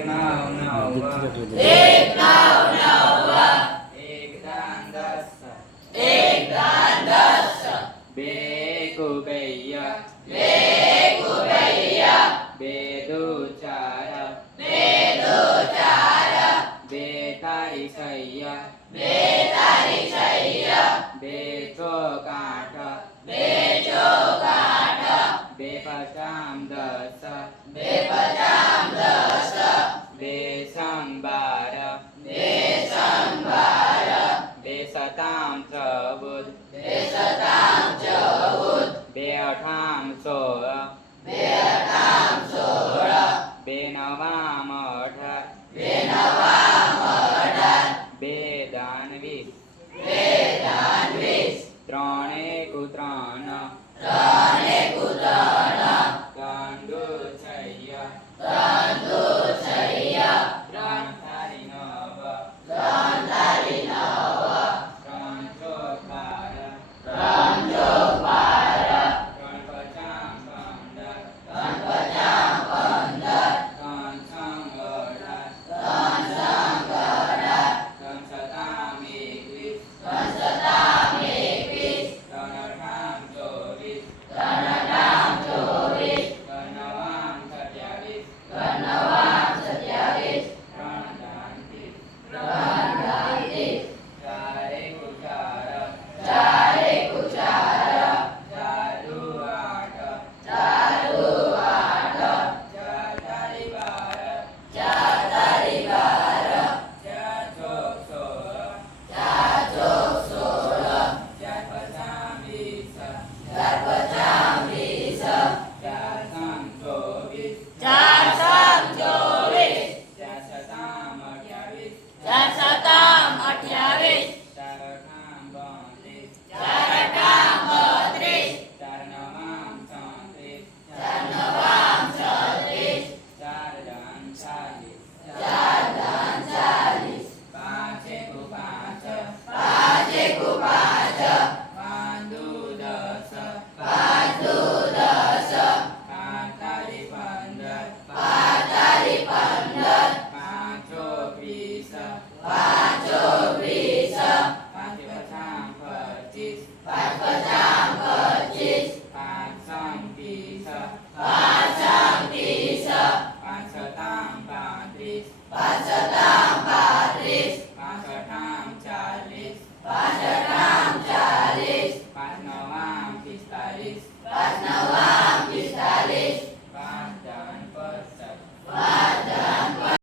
એક નવ નવ એક દાન દસ બે કુબૈયા બે દુ ચાર બે તારી સૈયા બે ચોક આઠ બે પચામ દસ બે સંગ બાર બે સતામ ચૌદ બે અઠામ સોળ બે નવામ અઢાર બે દાન વીસ ત્રણ એકુ ત્રણ